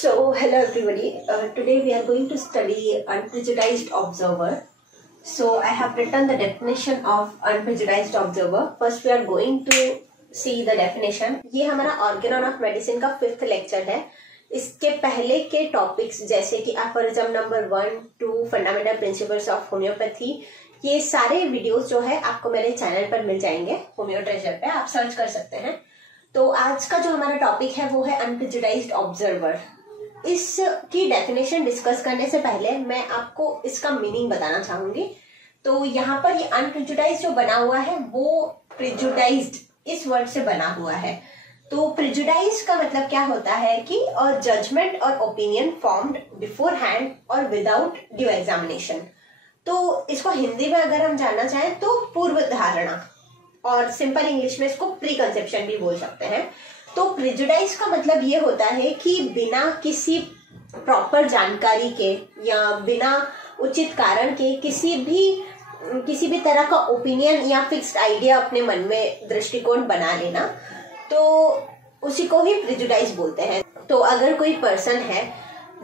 So, hello everybody. Today we are going to study unprejudiced observer. So, I have written the definition of unprejudiced observer. First, we are going to see the definition. ये हमारा Organon of medicine का 5th lecture है. इसके पहले के topics जैसे कि aphorism number 1, 2, fundamental principles of homeopathy, ये सारे वीडियोस जो है आपको मेरे चैनल पर मिल जाएंगे. होम्यो ट्रेजर पे आप सर्च कर सकते हैं. तो आज का जो हमारा टॉपिक है वो है अनप्रेजुडाइज्ड ऑब्जर्वर. इसकी डेफिनेशन डिस्कस करने से पहले मैं आपको इसका मीनिंग बताना चाहूंगी. तो यहाँ पर ये अनप्रेजुडाइज्ड जो बना हुआ है वो प्रेजुडाइज्ड इस वर्ड से बना हुआ है. तो प्रेजुडाइज का मतलब क्या होता है कि जजमेंट और ओपिनियन फॉर्म्ड बिफोर हैंड और विदाउट ड्यू एग्जामिनेशन. तो इसको हिंदी में अगर हम जानना चाहें तो पूर्व धारणा, और सिंपल इंग्लिश में इसको प्री कंसेप्शन भी बोल सकते हैं. तो प्रेजुडाइज का मतलब ये होता है कि बिना किसी प्रॉपर जानकारी के या बिना उचित कारण के किसी भी तरह का ओपिनियन या फिक्स्ड आइडिया अपने मन में दृष्टिकोण बना लेना, तो उसी को ही प्रेजुडाइज बोलते हैं. तो अगर कोई पर्सन है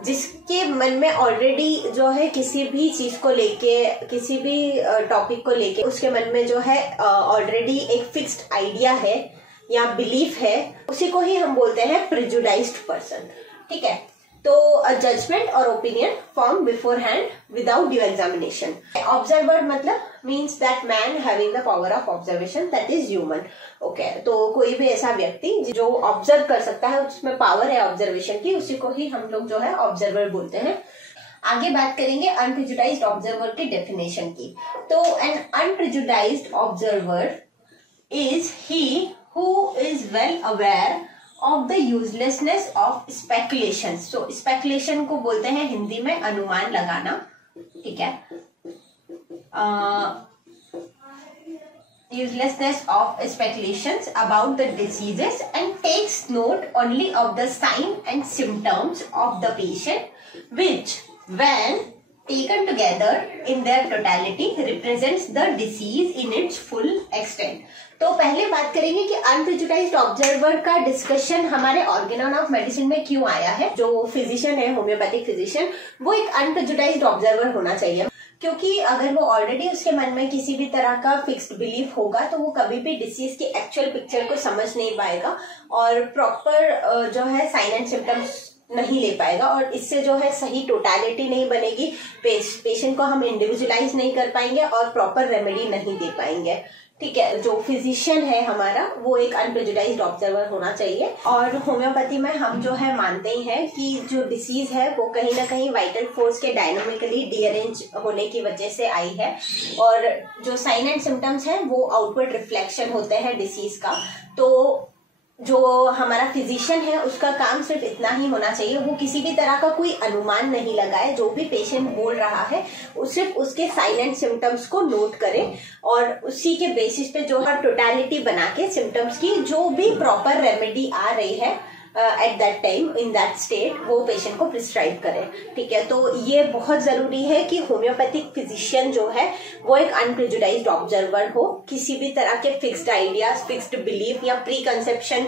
जिसके मन में ऑलरेडी जो है किसी भी चीज को लेके, किसी भी टॉपिक को लेके उसके मन में जो है ऑलरेडी एक फिक्स्ड आइडिया है या बिलीफ है, उसी को ही हम बोलते हैं प्रेजुडाइज्ड पर्सन. ठीक है. तो जजमेंट और opinion form beforehand without due examination. Observer मतलब means that man having the power of observation, that is human. Okay. तो कोई भी ऐसा व्यक्ति जो ऑब्जर्व कर सकता है, उसमें पावर है ऑब्जर्वेशन की, उसी को ही हम लोग जो है ऑब्जर्वर बोलते हैं. आगे बात करेंगे अनप्रेजुडाइज्ड ऑब्जर्वर की डेफिनेशन की. तो an unprejudiced observer is he who is well aware of the uselessness of speculations. So speculation को बोलते हैं हिंदी में अनुमान लगाना. ठीक है. Uselessness of speculations about the diseases and takes note only of the sign and symptoms of the patient, which when taken together in their totality represents the disease in its full extent. तो पहले बात करेंगे कि अनप्रेजुडाइज्ड observer का discussion हमारे Organon of medicine में क्यों आया है. जो फिजिशियन है, होम्योपैथिक फिजिशियन, वो एक अनप्रेजुडाइज्ड ऑब्जर्वर होना चाहिए. क्योंकि अगर वो ऑलरेडी उसके मन में किसी भी तरह का फिक्स्ड बिलीफ होगा तो वो कभी भी डिसीज की एक्चुअल पिक्चर को समझ नहीं पाएगा और प्रॉपर जो है साइन एंड सिम्टम्स नहीं ले पाएगा, और इससे जो है सही टोटलिटी नहीं बनेगी. पेशेंट को हम इंडिविजुअलाइज नहीं कर पाएंगे और प्रॉपर रेमेडी नहीं दे पाएंगे. ठीक है. जो फिजिशियन है हमारा वो एक अनप्रेजुडाइज्ड ऑब्जर्वर होना चाहिए. और होम्योपैथी में हम जो है मानते ही हैं कि जो डिसीज है वो कहीं ना कहीं वाइटल फोर्स के डायनामिकली डीअरेंज होने की वजह से आई है, और जो साइन एंड सिम्टम्स है वो आउटवर्ड रिफ्लेक्शन होते हैं डिसीज का. तो जो हमारा फिजिशियन है उसका काम सिर्फ इतना ही होना चाहिए, वो किसी भी तरह का कोई अनुमान नहीं लगाए. जो भी पेशेंट बोल रहा है सिर्फ उसके साइलेंट सिम्टम्स को नोट करे और उसी के बेसिस पे जो है टोटलिटी बना के सिम्टम्स की जो भी प्रॉपर रेमेडी आ रही है at that time in that state वो पेशेंट को प्रिस्क्राइब करे. ठीक है. तो ये बहुत जरूरी है कि होम्योपैथिक फिजिशियन जो है वो एक अनप्रेजुडाइज्ड ऑब्जर्वर हो. किसी भी तरह के फिक्स्ड आइडियाज, फिक्स्ड बिलीफ या प्री कंसेप्शन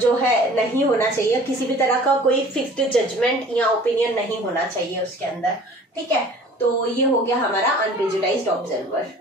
जो है नहीं होना चाहिए. किसी भी तरह का कोई फिक्स्ड जजमेंट या ओपिनियन नहीं होना चाहिए उसके अंदर. ठीक है. तो ये हो गया हमारा अनप्रेजुडाइज्ड ऑब्जर्वर.